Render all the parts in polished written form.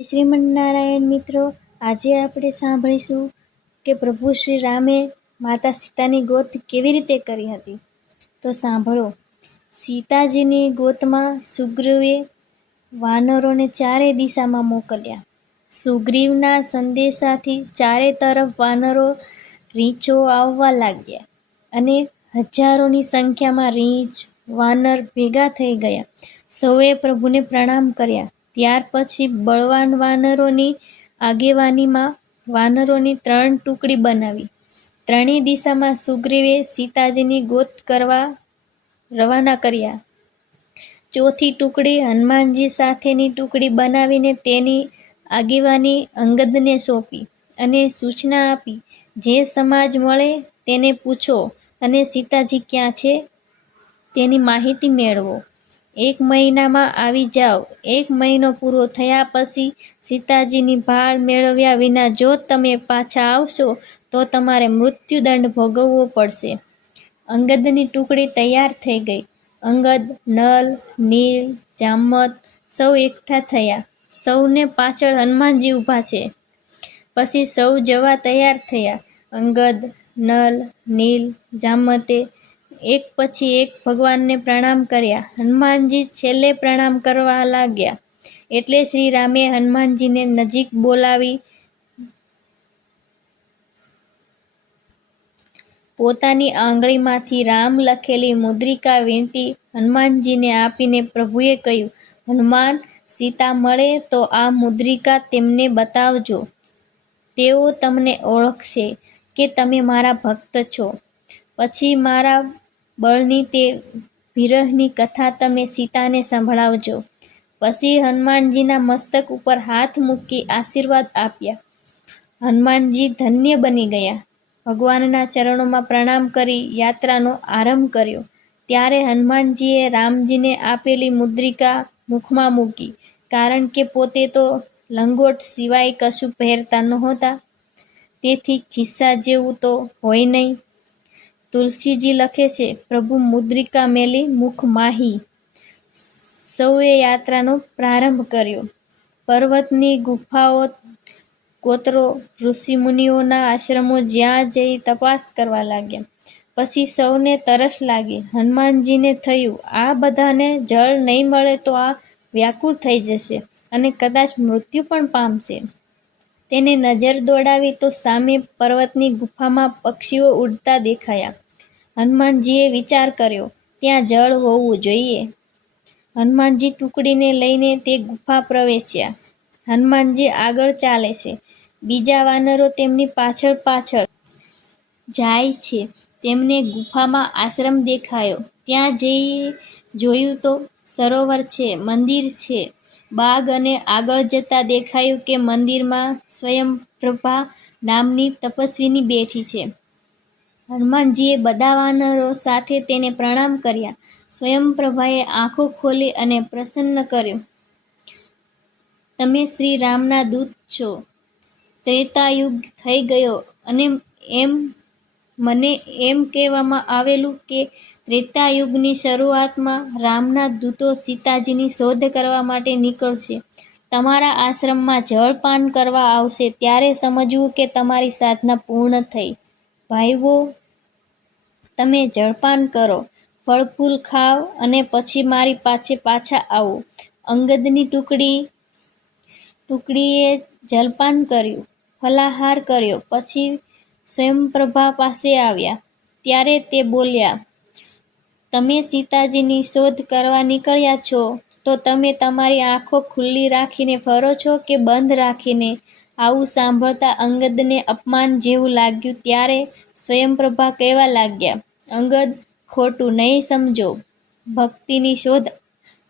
શ્રીમદ નારાયણ મિત્રો, આજે આપણે સાંભળીશું કે પ્રભુ શ્રી રામે માતા સીતાની ગોત કેવી રીતે કરી હતી. તો સાંભળો. સીતાજીની ગોતમાં સુગ્રીવે વાનરોને ચારે દિશામાં મોકલ્યા. સુગ્રીવના સંદેશાથી ચારે તરફ વાનરો રીંછો આવવા લાગ્યા અને હજારોની સંખ્યામાં રીંછ વાનર ભેગા થઈ ગયા. સૌએ પ્રભુને પ્રણામ કર્યા. ત્યાર પછી બળવાન વાનરોની આગેવાનીમાં વાનરોની 3 ટુકડી બનાવી. ત્રણેય દિશામાં સુગ્રીવે સીતાજીની ગોત કરવા રવાના કર્યા. ચોથી ટુકડી હનુમાનજી સાથેની ટુકડી બનાવીને તેની આગેવાની અંગદને સોંપી અને સૂચના આપી, જે સમાજ મળે તેને પૂછો અને સીતાજી ક્યાં છે તેની માહિતી મેળવો. 1 મહિનામાં આવી જાઓ. 1 મહિનો પૂરો થયા પછી સીતાજીની ભાળ મેળવ્યા વિના જો તમે પાછા આવશો તો તમારે મૃત્યુદંડ ભોગવવો પડશે. અંગદની ટુકડી તૈયાર થઈ ગઈ. અંગદ, નલ, નીલ, જામત સૌ એકઠા થયા. સૌને પાછળ હનુમાનજી ઊભા છે. પછી સૌ જવા તૈયાર થયા. અંગદ, નલ, નીલ, જામતે એક પછી એક ભગવાનને પ્રણામ કર્યા. હનુમાનજી છેલ્લે પ્રણામ કરવા લાગ્યા એટલે શ્રી રામે હનુમાનજીને નજીક બોલાવી પોતાની આંગળીમાંથી રામ લખેલી મુદ્રિકા વીંટી હનુમાનજીને આપીને પ્રભુએ કહ્યું, હનુમાન, સીતા મળે તો આ મુદ્રિકા તેમને બતાવજો. તેઓ તમને ઓળખશે કે તમે મારા ભક્ત છો. પછી મારા બળની તે વિરહની કથા તમે સીતાને સંભળાવજો. પછી હનુમાનજીના મસ્તક ઉપર હાથ મૂકી આશીર્વાદ આપ્યા. હનુમાનજી ધન્ય બની ગયા. ભગવાનના ચરણોમાં પ્રણામ કરી યાત્રાનો આરંભ કર્યો. ત્યારે હનુમાનજીએ રામજીને આપેલી મુદ્રિકા મુખમાં મૂકી, કારણ કે પોતે તો લંગોટ સિવાય કશું પહેરતા નહોતા, તેથી ખિસ્સા જેવું તો હોય નહીં. તુલસીજી લખે છે, પ્રભુ મુદ્રિકા મેલી મુખ માહી. સૌએ યાત્રાનો પ્રારંભ કર્યો. પર્વતની ગુફાઓ, ગોત્રો, ઋષિમુનિઓના આશ્રમો જ્યાં જઈ તપાસ કરવા લાગ્યા. પછી સૌને તરસ લાગી. હનુમાનજીને થયું, આ બધાને જળ નહીં મળે તો આ વ્યાકુળ થઈ જશે અને કદાચ મૃત્યુ પણ પામશે. તેને નજર દોડાવી તો સામે પર્વતની ગુફામાં પક્ષીઓ ઉડતા દેખાયા. હનુમાનજીએ વિચાર કર્યો, ત્યાં જળ હોવું જોઈએ. હનુમાનજી ટુકડીને લઈને તે ગુફા પ્રવેશ્યા. હનુમાનજી આગળ ચાલે છે. બીજા વાનરો તેમની પાછળ પાછળ જાય છે. તેમને ગુફામાં આશ્રમ દેખાયો. ત્યાં જઈ જોયું તો સરોવર છે, મંદિર છે, બાગ અને આગળ જતા દેખાયું કે મંદિરમાં સ્વયંપ્રભા નામની તપસ્વીની બેઠી છે. હનુમાનજીએ બધા વાનરો સાથે તેને પ્રણામ કર્યા. સ્વયંપ્રભાએ આંખો ખોલી અને પ્રસન્ન કર્યો, તમે શ્રી રામના દૂત છો. ત્રેતાયુગ થઈ ગયો અને મને એમ કહેવામાં આવેલું કે ત્રેતાયુગની શરૂઆતમાં રામના દૂતો સીતાજીની શોધ કરવા માટે નીકળશે. તમારા આશ્રમમાં જળપાન કરવા આવશે ત્યારે સમજવું કે તમારી સાધના પૂર્ણ થઈ. ભાઈઓ, તમે જળપાન કરો, ફળ ફૂલ ખાઓ અને પછી મારી પાસે પાછા આવો. અંગદની ટુકડીએ જલપાન કર્યું, ફલાહાર કર્યો. પછી સ્વયંપ્રભા પાસે આવ્યા. ત્યારે તે બોલ્યા, તમે સીતાજીની શોધ કરવા નીકળ્યા છો તો તમે તમારી આંખો ખુલ્લી રાખીને ફરો છો કે બંધ રાખીને? આવું સાંભળતા અંગદને અપમાન જેવું લાગ્યું. ત્યારે સ્વયંપ્રભા કહેવા લાગ્યા, અંગદ, ખોટું નહીં સમજો. ભક્તિની શોધ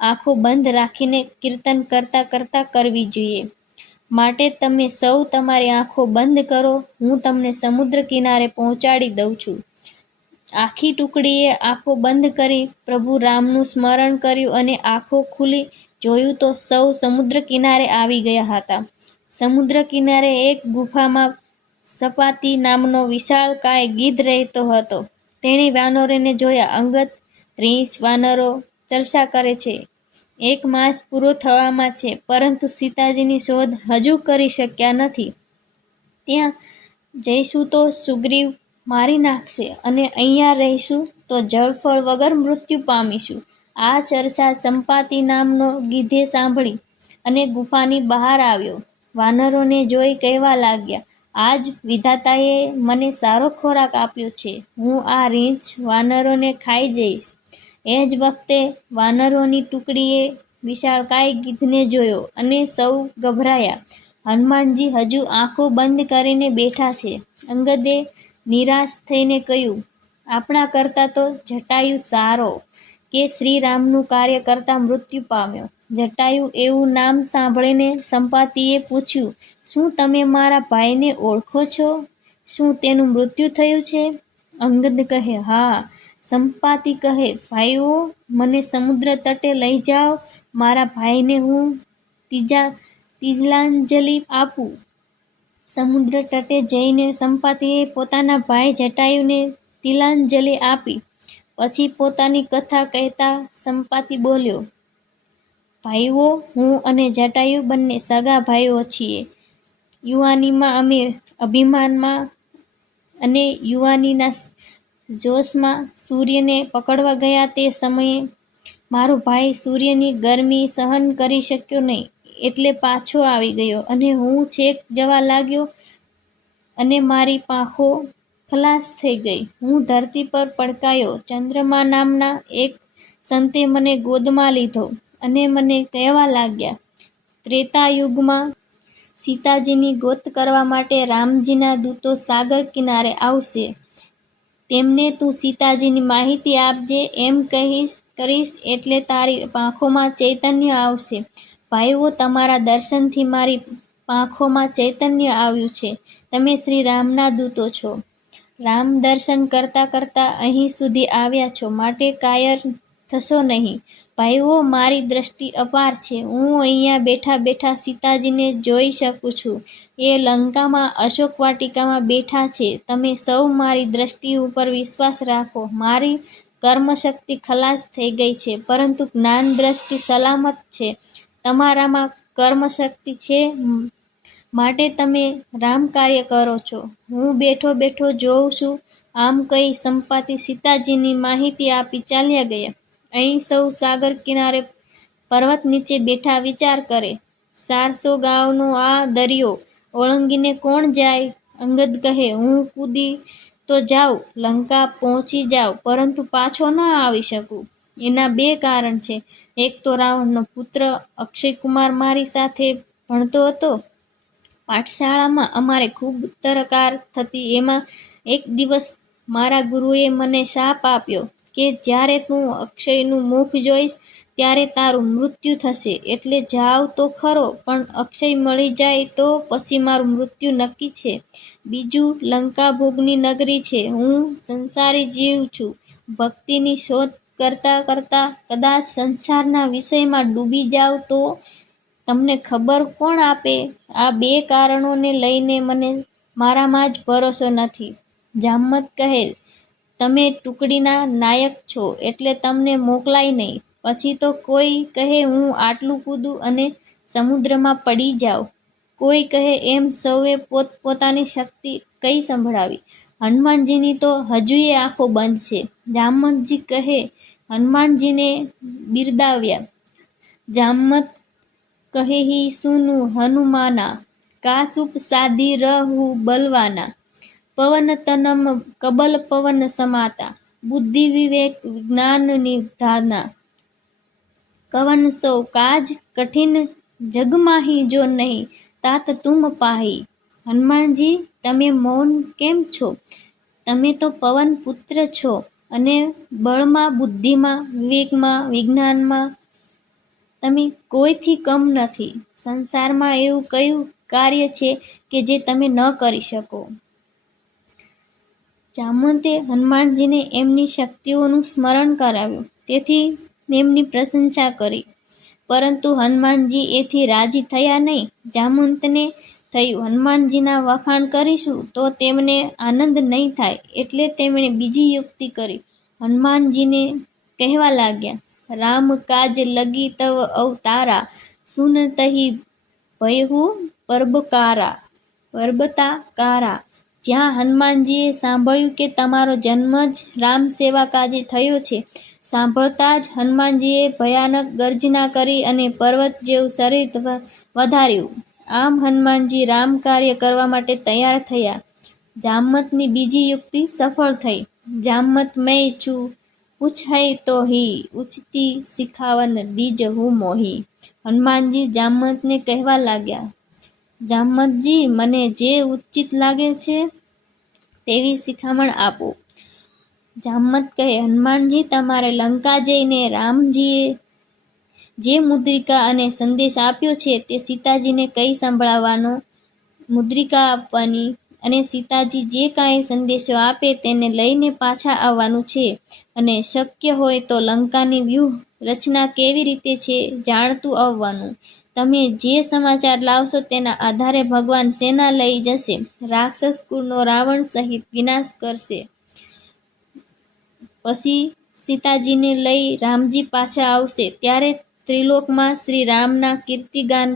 આંખો બંધ રાખીને કીર્તન કરતા કરતા કરવી જોઈએ. માટે તમે સૌ તમારી આંખો બંધ કરો, હું તમને સમુદ્ર કિનારે પહોંચાડી દઉં છું. આખી ટુકડીએ આંખો બંધ કરી પ્રભુ રામનું સ્મરણ કર્યું અને આંખો ખુલી જોયું તો સૌ સમુદ્ર કિનારે આવી ગયા હતા. સમુદ્ર કિનારે એક ગુફામાં સપાતી નામનો વિશાળકાય ગીધ રહેતો હતો. તેણે વાનરોને જોયા. અંગદ, રીંછ વાનરો ચર્ચા કરે છે 1 માસ પૂરો થવામાં છે, પરંતુ સીતાજીની શોધ હજુ કરી શક્યા નથી. ત્યાં જઈશું તો સુગ્રીવ મારી નાખશે અને અહીંયા રહીશું તો જળફળ વગર મૃત્યુ પામીશું. આ ચર્ચા સંપાતિ નામનો ગીધે સાંભળી અને ગુફાની બહાર આવ્યો. વાનરોને જોઈ કહેવા લાગ્યા, આજ વિધાતાએ મને સારો ખોરાક આપ્યો છે. હું આ રીંછ વાનરોને ખાઈ જઈશ. એ જ વખતે વાનરોની ટુકડીએ વિશાળકાય ગીધને જોયો અને સૌ ગભરાયા. હનુમાનજી હજુ આંખો બંધ કરીને બેઠા છે. અંગદે નિરાશ થઈને કહ્યું, આપણા કરતાં તો જટાયુ સારો, કે શ્રીરામનું કાર્ય કરતાં મૃત્યુ પામ્યો. જટાયુ એવું નામ સાંભળીને સંપાતિએ પૂછ્યું, શું તમે મારા ભાઈને ઓળખો છો? શું તેનું મૃત્યુ થયું છે? અંગદ કહે, હા. સંપાતિ કહે, ભાઈઓ, મને સમુદ્ર તટે લઈ જાઓ, મારા ભાઈને હું તિલાંજલિ આપું. સમુદ્ર તટે જઈને સંપાતિએ પોતાના ભાઈ જટાયુને તિલાંજલિ આપી. પછી પોતાની કથા કહેતા સંપાતિ બોલ્યો, ભાઈઓ, હું અને જટાયુ બંને સગા ભાઈઓ છીએ. યુવાનીમાં અમે અભિમાનમાં અને યુવાનીના જોશમાં સૂર્યને પકડવા ગયા. તે સમયે મારો ભાઈ સૂર્યની ગરમી સહન કરી શક્યો નહીં, એટલે પાછો આવી ગયો અને હું છેક જવા લાગ્યો અને મારી પાંખો ખલાસ થઈ ગઈ. હું ધરતી પર પટકાયો. ચંદ્રમા નામના એક સંતે મને ગોદમાં લીધો અને મને કહેવા લાગ્યા, ત્રેતાયુગમાં સીતાજીની ગોત કરવા માટે રામજીના દૂતો સાગર કિનારે આવશે. તેમને તું સીતાજીની માહિતી આપજે. એમ કરીશ એટલે તારી પાંખોમાં ચૈતન્ય આવશે. ભાઈઓ, તમારા દર્શનથી મારી પાંખોમાં ચૈતન્ય આવ્યું છે. તમે શ્રી રામના દૂતો છો. રામ દર્શન કરતાં કરતાં અહીં સુધી આવ્યા છો, માટે કાયર થશો નહીં. ભાઈઓ, મારી દ્રષ્ટિ અપાર છે. હું અહીંયા બેઠા બેઠા સીતાજીને જોઈ શકું છું. એ લંકામાં અશોક વાટિકામાં બેઠા છે. તમે સૌ મારી દ્રષ્ટિ ઉપર વિશ્વાસ રાખો. મારી કર્મશક્તિ ખલાસ થઈ ગઈ છે, પરંતુ જ્ઞાન દ્રષ્ટિ સલામત છે. તમારામાં કર્મશક્તિ છે, માટે તમે રામ કાર્ય કરો છો. હું બેઠો બેઠો જોઉં છું. આમ કહી સંપાતિ સીતાજીની માહિતી આપી ચાલ્યા ગયા. અહીં સૌ સાગર કિનારે પર્વત નીચે બેઠા વિચાર કરે, 400 ગાંવનો આ દરિયો ઓળંગીને કોણ જાય? અંગદ કહે, હું કૂદી તો જાઉં, લંકા પહોંચી જાઉં, પરંતુ પાછો ન આવી શકું. એના 2 કારણ છે. એક તો રાવણનો પુત્ર અક્ષયકુમાર મારી સાથે ભણતો હતો. પાઠશાળામાં અમારે ખૂબ તકરાર થતી. એમાં એક દિવસ મારા ગુરુએ મને શાપ આપ્યો કે જ્યારે તું અક્ષયનું મુખ જોઈશ ત્યારે તારું મૃત્યુ થશે. એટલે જાવ તો ખરો, પણ અક્ષય મળી જાય તો પછી મારું મૃત્યુ નક્કી છે. બીજું, લંકા ભોગની નગરી છે. હું સંસારી જીવ છું. ભક્તિની શોધ કરતાં કરતાં કદાચ સંસારના વિષયમાં ડૂબી જાવ તો તમને ખબર કોણ આપે? આ 2 કારણોને લઈને મને મારામાં જ ભરોસો નથી. જામવંત કહે, તમે ટુકડીના નાયક છો એટલે તમને મોકલાય નહીં. પછી તો કોઈ કહે હું આટલું કૂદું અને સમુદ્રમાં પડી જાઉં. કોઈ કહે એમ. સૌએ પોતપોતાની શક્તિ કઈ સંભળાવી. હનુમાનજીની તો હજુય આંખો બંધ છે. જામવંતજી કહે, હનુમાનજીને બિરદાવ્યા. જામવંત કહે, હી સુનું હનુમાના, કા સુપ સાધી રહુ બલવાના, પવન તનમ કબલ પવન સમાતા, બુદ્ધિ વિવેક વિજ્ઞાન નિધાના, કવન સૌ કાજ કઠિન જગમાહી, જો નહીં તાત તુમ પાહી. હનુમાનજી, તમે મૌન કેમ છો? તમે તો પવન પુત્ર છો અને બળમાં, બુદ્ધિમાં, વિવેકમાં, વિજ્ઞાનમાં તમે કોઈથી કમ નથી. સંસારમાં એવું કયું કાર્ય છે કે જે તમે ન કરી શકો? જામવંતે હનુમાનજીને એમની શક્તિઓનું સ્મરણ કરાવ્યું. તેથી એમની પ્રશંસા કરી. પરંતુ હનુમાનજી એથી રાજી થયા નહીં. જામવંતને થયું, હનુમાનજીના વખાણ કરીશું તો તેમને આનંદ નહીં થાય. એટલે તેમણે બીજી યુક્તિ કરી. હનુમાનજીને કહેવા લાગ્યા, રામ કાજ લગી તવ અવતારા, સુન તહી ભયહુ પરબતાકારા. જ્યાં હનુમાનજીએ સાંભળ્યું કે તમારો જન્મ જ રામ સેવા કાજે થયો છે, સાંભળતા જ હનુમાનજીએ ભયાનક ગર્જના કરી અને પર્વત જેવું શરીર વધાર્યું. આમ હનુમાનજી રામ કાર્ય કરવા માટે તૈયાર થયા. જામતની બીજી યુક્તિ સફળ થઈ. જામત મેં છું પૂછાય તો હી, ઉચતી શિખાવન દીજ હું મોહી. હનુમાનજી જામતને કહેવા લાગ્યા, જામતજી, મને જે ઉચિત લાગે છે તેવી શિખામણ આપો. જામત કહે, હનુમાનજી, તમારે લંકા જઈને રામજીએ જે મુદ્રિકા અને સંદેશ આપ્યો છે તે સીતાજીને કહી સંભળાવવાનો. મુદ્રિકા આપવાની અને સીતાજી જે કાંઈ સંદેશો આપે તેને લઈને પાછા આવવાનું છે, અને શક્ય હોય તો લંકાની વ્યૂહ રચના કેવી રીતે છે જાણતું આવવાનું. તમે જે સમાચાર લાવશો તેના આધારે ભગવાન સેના લઈ જશે, રાક્ષસ કુળનો રાવણ સહિત વિનાશ કરશે. પછી સીતાજીને લઈ રામજી પાછા આવશે, ત્યારે ત્રિલોકમાં શ્રી રામના કીર્તિગાન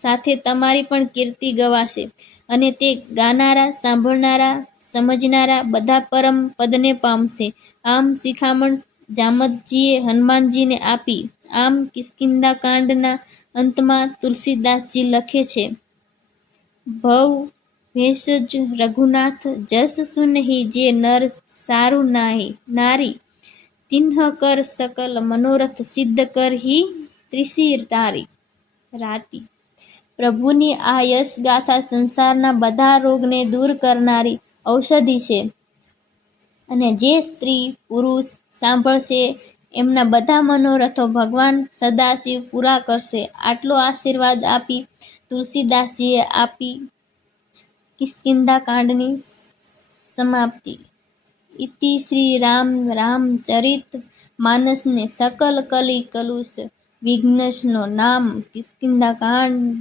સાથે તમારી પણ કીર્તિ ગવાશે, અને તે ગાનારા, સાંભળનારા, સમજનારા બધા પરમ પદને પામશે. આમ શિખામણ જામતજીએ હનુમાનજીને આપી. આમ કિષ્કિંધા કાંડના અંતમાં તુલસીદાસજી લખે છે, ભવ ભેષજ રઘુનાથ જસ સુનહિ, જે નર સારું નારી, તિન્હ કર સકલ મનોરથ સિદ્ધ કરહી ત્રિશિર રાટી. પ્રભુની આ યશ ગાથા સંસારના બધા રોગને દૂર કરનારી ઔષધિ છે, અને જે સ્ત્રી પુરુષ સાંભળશે એમના બધા મનોરથો ભગવાન સદાશિવ પૂરા કરશે. આટલો આશીર્વાદ આપી તુલસીદાસજીએ આપી કિષ્કિંધા કાંડની સમાપ્તિ. ઇતિ શ્રી રામચરિત માનસને સકલ કલી કલુષ વિઘ્નશનો નામ, કિષ્કિંધા કાંડ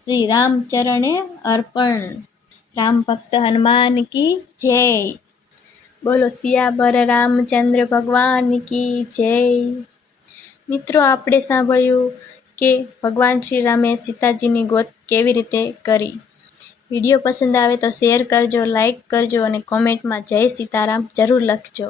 શ્રી રામચરણે અર્પણ. રામ ભક્ત હનુમાન કી જય. બોલો સિયાવર રામચંદ્ર ભગવાન કી જય. મિત્રો, આપણે સાંભળ્યું કે ભગવાન શ્રી રામે સીતાજીની ગોત કેવી રીતે કરી. વિડીયો પસંદ આવે તો શેર કરજો, લાઈક કરજો અને કોમેન્ટમાં જય સીતારામ જરૂર લખજો.